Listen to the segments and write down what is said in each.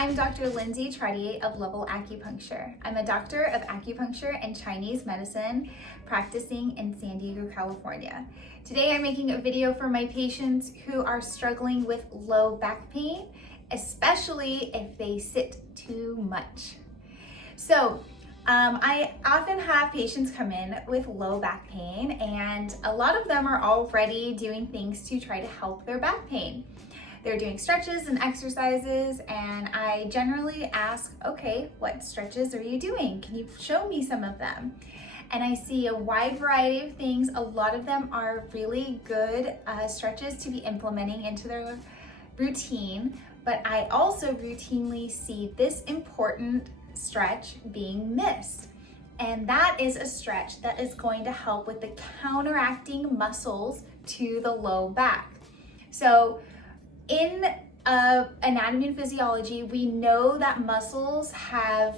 I'm Dr. Lindsay Trottier of Level Acupuncture. I'm a doctor of acupuncture and Chinese medicine practicing in San Diego, California. Today I'm making a video for my patients who are struggling with low back pain, especially if they sit too much. So I often have patients come in with low back pain, and a lot of them are already doing things to try to help their back pain. They're doing stretches and exercises, and I generally ask, okay, what stretches are you doing? Can you show me some of them? And I see a wide variety of things. A lot of them are really good stretches to be implementing into their routine, but I also routinely see this important stretch being missed. And that is a stretch that is going to help with the counteracting muscles to the low back. So in anatomy and physiology, we know that muscles have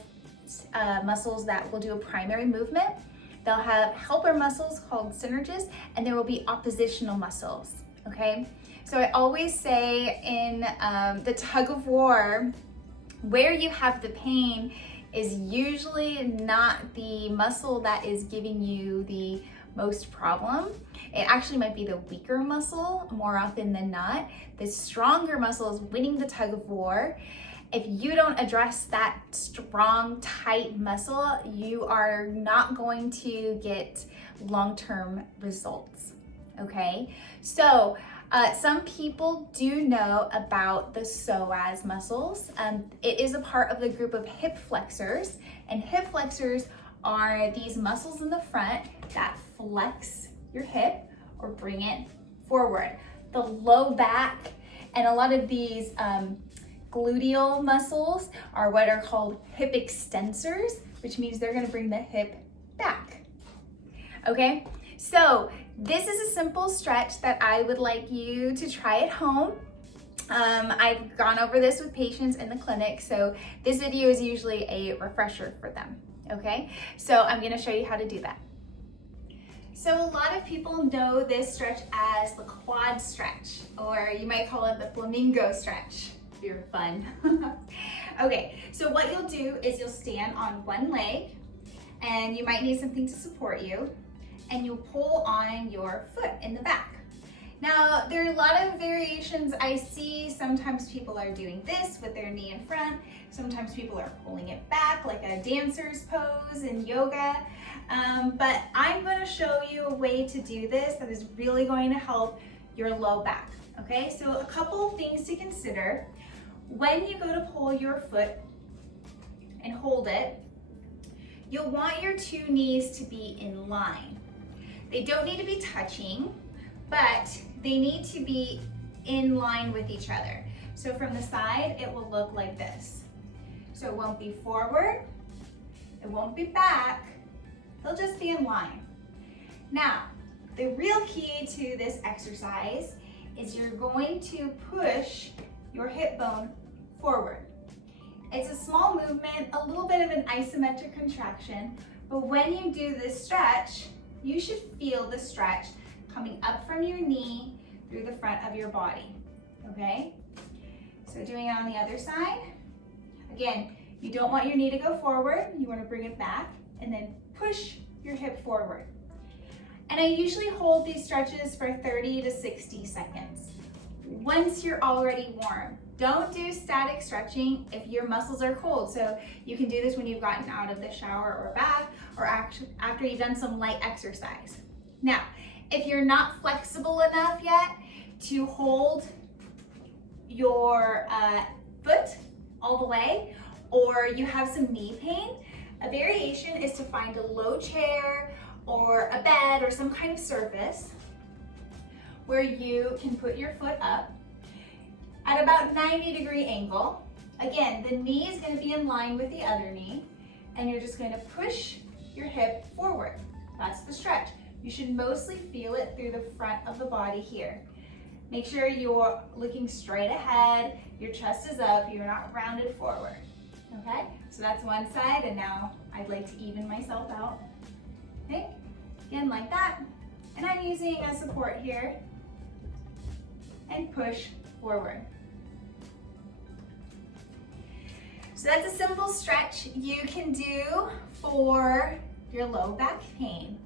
muscles that will do a primary movement. They'll have helper muscles called synergists, and there will be oppositional muscles, okay? So I always say in the tug of war, where you have the pain is usually not the muscle that is giving you the most problem. It actually might be the weaker muscle more often than not. The stronger muscle is winning the tug of war. If you don't address that strong, tight muscle, you are not going to get long-term results, okay? So some people do know about the psoas muscles. It is a part of the group of hip flexors, and hip flexors are these muscles in the front that flex your hip or bring it forward. The low back and a lot of these gluteal muscles are what are called hip extensors, which means they're going to bring the hip back. Okay, so this is a simple stretch that I would like you to try at home. I've gone over this with patients in the clinic, so this video is usually a refresher for them. Okay, so I'm going to show you how to do that. So a lot of people know this stretch as the quad stretch, or you might call it the Flamingo stretch. You're fun. Okay, so what you'll do is you'll stand on one leg, and you might need something to support you, and you'll pull on your foot in the back. Now, there are a lot of variations I see. Sometimes people are doing this with their knee in front. Sometimes people are pulling it back like a dancer's pose in yoga. But I'm going to show you a way to do this that is really going to help your low back. Okay, so a couple of things to consider. When you go to pull your foot and hold it, you'll want your two knees to be in line. They don't need to be touching, but they need to be in line with each other. So from the side, it will look like this. So it won't be forward, it won't be back, they'll just be in line. Now, the real key to this exercise is you're going to push your hip bone forward. It's a small movement, a little bit of an isometric contraction, but when you do this stretch, you should feel the stretch coming up from your knee through the front of your body, okay? So doing it on the other side. Again, you don't want your knee to go forward, you want to bring it back, and then push your hip forward. And I usually hold these stretches for 30 to 60 seconds. Once you're already warm, don't do static stretching if your muscles are cold. So you can do this when you've gotten out of the shower or bath, or after you've done some light exercise. Now, if you're not flexible enough yet to hold your foot all the way, or you have some knee pain, a variation is to find a low chair or a bed or some kind of surface where you can put your foot up at about 90-degree angle. Again, the knee is going to be in line with the other knee, and you're just going to push your hip forward. That's the stretch. You should mostly feel it through the front of the body here. Make sure you're looking straight ahead, your chest is up, you're not rounded forward. Okay, so that's one side, and now I'd like to even myself out. Okay, again like that, and I'm using a support here, and push forward. So that's a simple stretch you can do for your low back pain.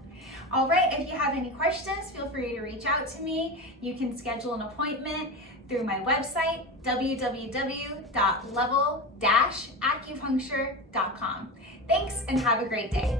All right, if you have any questions, feel free to reach out to me. You can schedule an appointment through my website, www.level-acupuncture.com. Thanks and have a great day.